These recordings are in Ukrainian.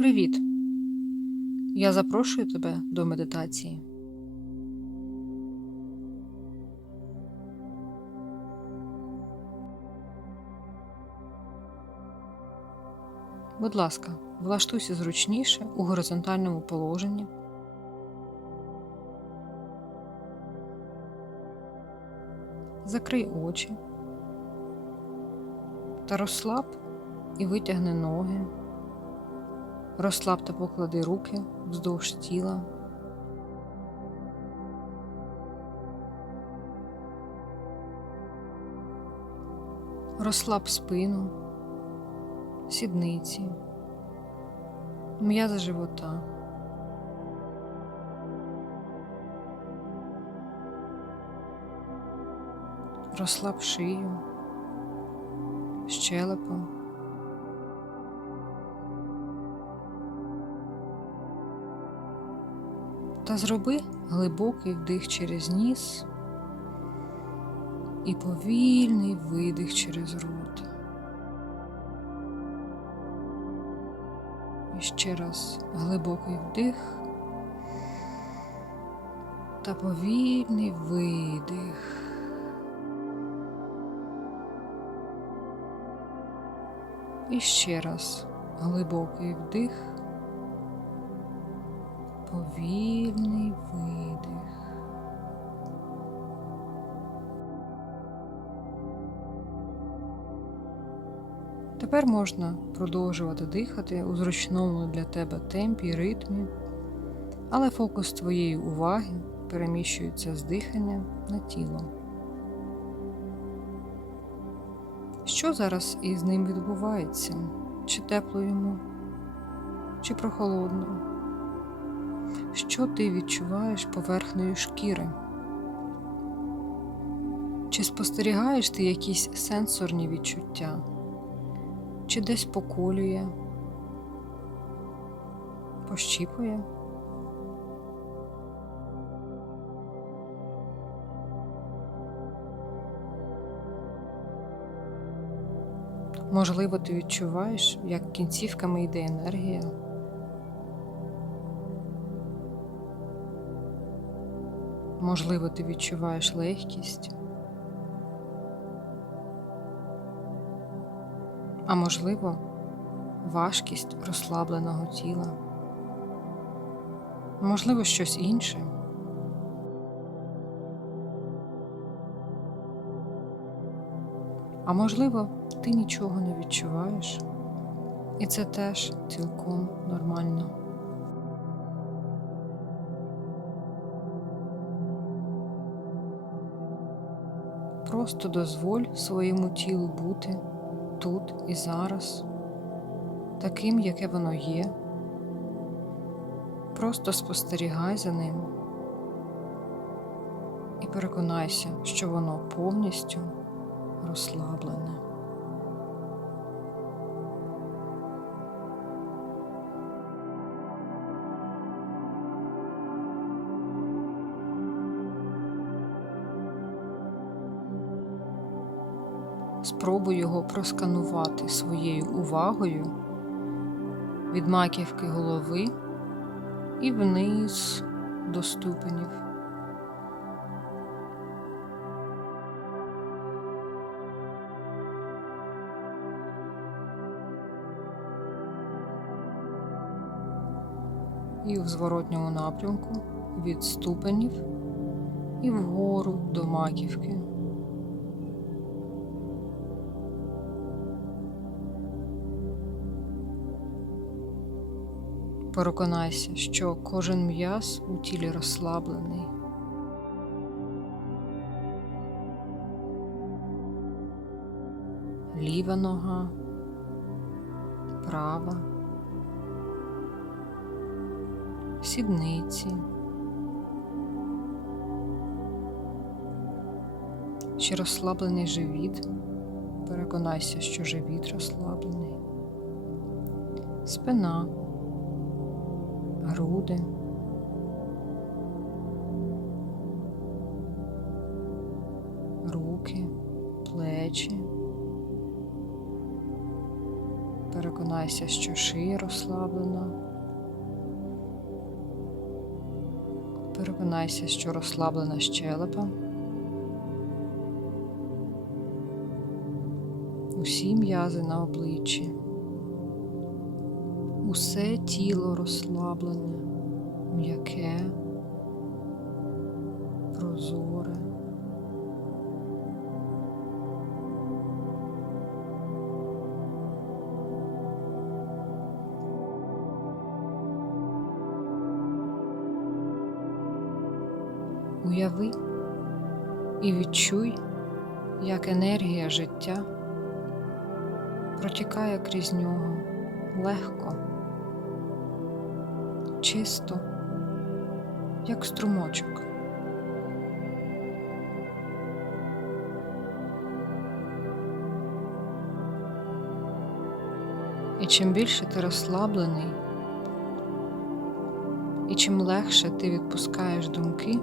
Привіт! Я запрошую тебе до медитації. Будь ласка, влаштуйся зручніше у горизонтальному положенні. Закрий очі та розслаб і витягни ноги. Розслаб та поклади руки вздовж тіла. Розслаб спину, сідниці, м'язи живота. Розслаб шию, щелепу. Та зроби глибокий вдих через ніс і повільний видих через рот. І ще раз глибокий вдих та повільний видих. І ще раз глибокий вдих повільний видих. Тепер можна продовжувати дихати у зручному для тебе темпі і ритмі, але фокус твоєї уваги переміщується з дихання на тіло. Що зараз із ним відбувається? Чи тепло йому, чи прохолодно? Що ти відчуваєш поверхнею шкіри? Чи спостерігаєш ти якісь сенсорні відчуття, чи десь поколює, пощіпує? Можливо, ти відчуваєш, як кінцівками йде енергія. Можливо, ти відчуваєш легкість, а можливо, важкість розслабленого тіла, можливо, щось інше. А можливо, ти нічого не відчуваєш, і це теж цілком нормально. Просто дозволь своєму тілу бути тут і зараз, таким, яке воно є. Просто спостерігай за ним і переконайся, що воно повністю розслаблене. Спробуй його просканувати своєю увагою від маківки голови і вниз до ступенів. І в зворотньому напрямку від ступенів і вгору до маківки. Переконайся, що кожен м'яз у тілі розслаблений. Ліва нога, права, сідниці. Чи розслаблений живіт. Переконайся, що живіт розслаблений, спина груди. Руки, плечі, Переконайся, що шия розслаблена. Переконайся, що розслаблена щелепа. Усі м'язи на обличчі. Усе тіло розслаблене, м'яке, прозоре. Уяви і відчуй, як енергія життя протікає крізь нього легко, чисто, як струмочок. І чим більше ти розслаблений, і чим легше ти відпускаєш думки,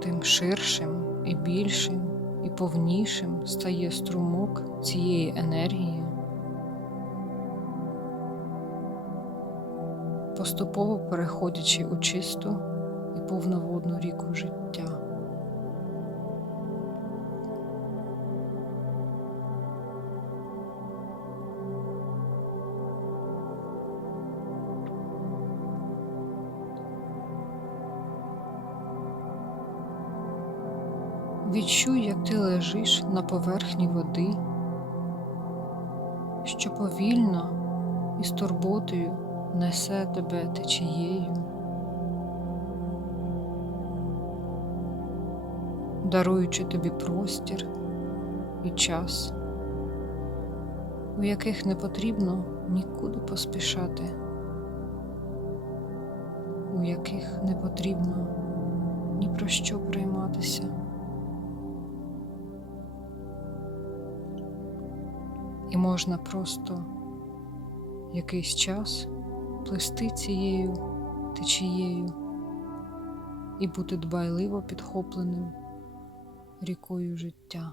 тим ширшим і більшим і повнішим стає струмок цієї енергії, поступово переходячи у чисту і повноводну ріку життя. Відчуй, як ти лежиш на поверхні води, що повільно і з турботою несе тебе течією, даруючи тобі простір і час, у яких не потрібно нікуди поспішати, у яких не потрібно ні про що прийматися. І можна просто якийсь час плисти цією течією і бути дбайливо підхопленим рікою життя.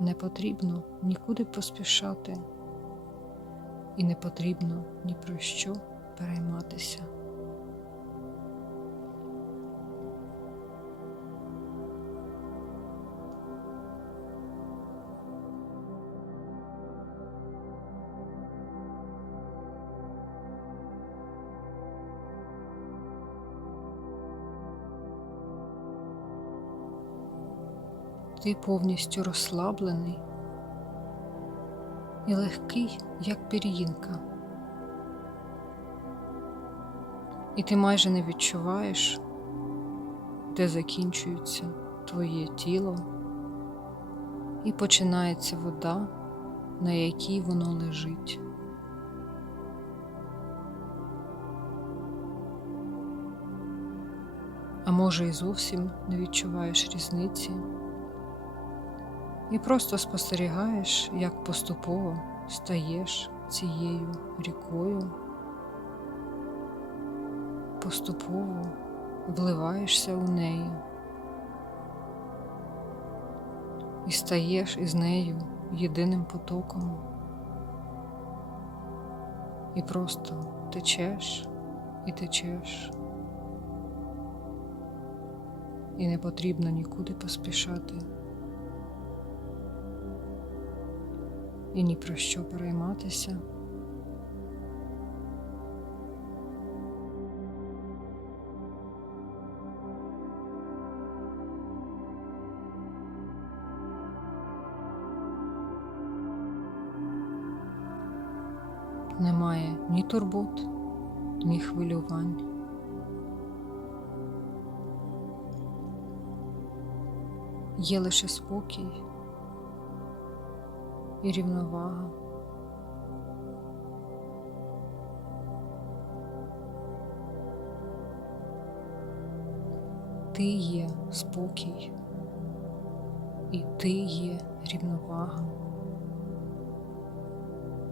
Не потрібно нікуди поспішати і не потрібно ні про що перейматися. Ти повністю розслаблений і легкий, як пір'їнка. І ти майже не відчуваєш, де закінчується твоє тіло і починається вода, на якій воно лежить. А може і зовсім не відчуваєш різниці і просто спостерігаєш, як поступово стаєш цією рікою, поступово вливаєшся у неї і стаєш із нею єдиним потоком, і просто течеш і течеш. І не потрібно нікуди поспішати. І ні про що перейматися. Немає ні турбот, ні хвилювань. Є лише спокій і рівновага. Ти є спокій, і ти є рівновага,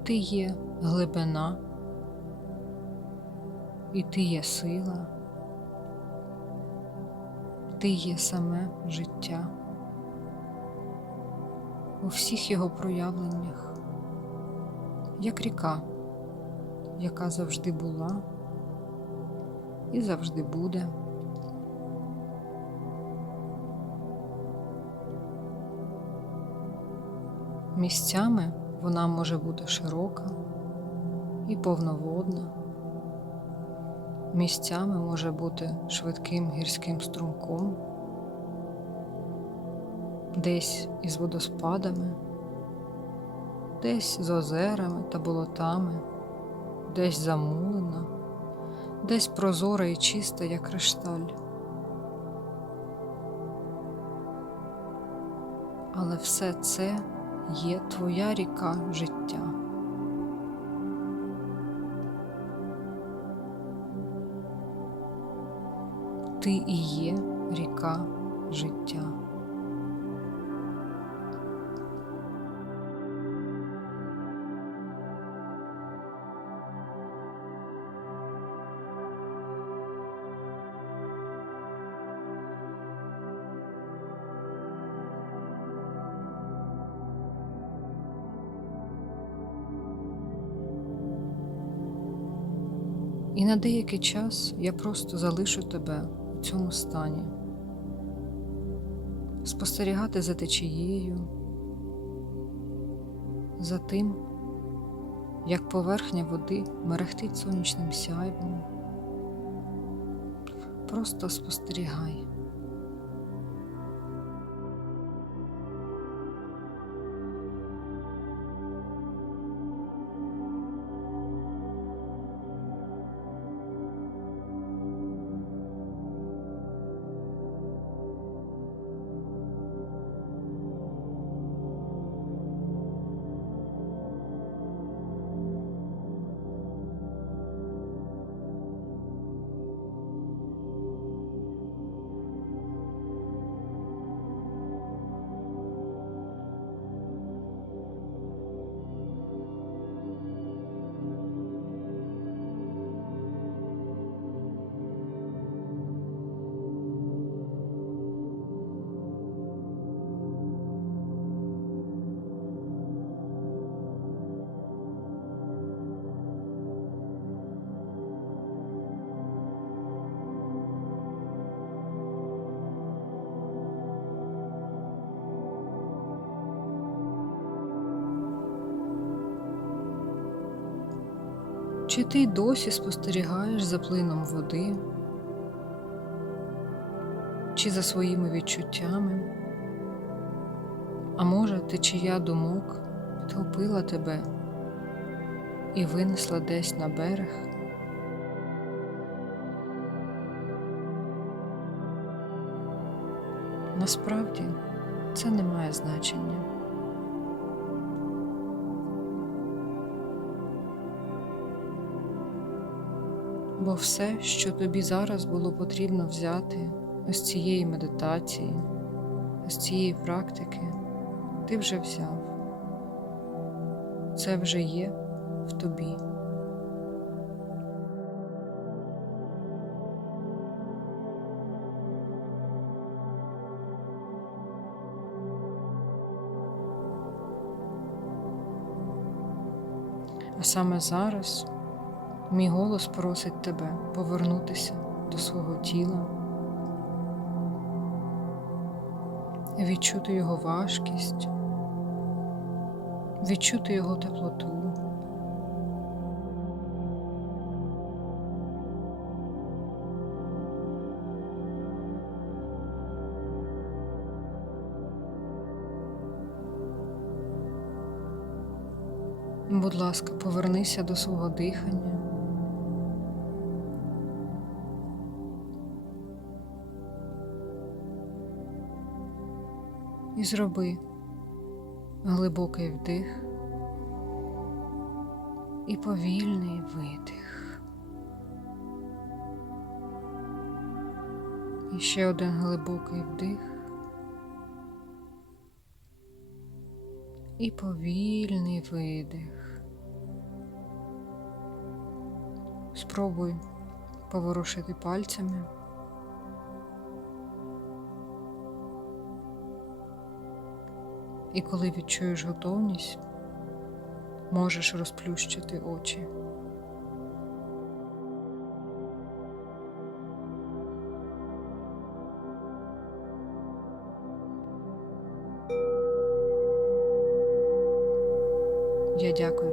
ти є глибина І ти є сила, ти є саме життя у всіх його проявленнях, як ріка, яка завжди була і завжди буде. Місцями вона може бути широка і повноводна. Місцями може бути швидким гірським струмком, десь із водоспадами, десь з озерами та болотами, десь замулена, десь прозора і чиста, як кришталь. Але все це є твоя ріка життя. Ти і є ріка життя. І на деякий час я просто залишу тебе у цьому стані, спостерігати за течією, за тим, як поверхня води мерехтить сонячним сяйвом. Просто спостерігай. Чи ти й досі спостерігаєш за плином води, чи за своїми відчуттями? А може, течія думок підхопила тебе і винесла десь на берег? Насправді це не має значення. Бо все, що тобі зараз було потрібно взяти з цієї медитації, з цієї практики, ти вже взяв. Це вже є в тобі. А саме зараз Мій голос просить тебе повернутися до свого тіла, відчути його важкість, відчути його теплоту. Будь ласка, повернися до свого дихання. І зроби глибокий вдих і повільний видих. І ще один глибокий вдих і повільний видих. Спробуй поворушити пальцями. І коли відчуєш готовність, можеш розплющити очі. Я дякую.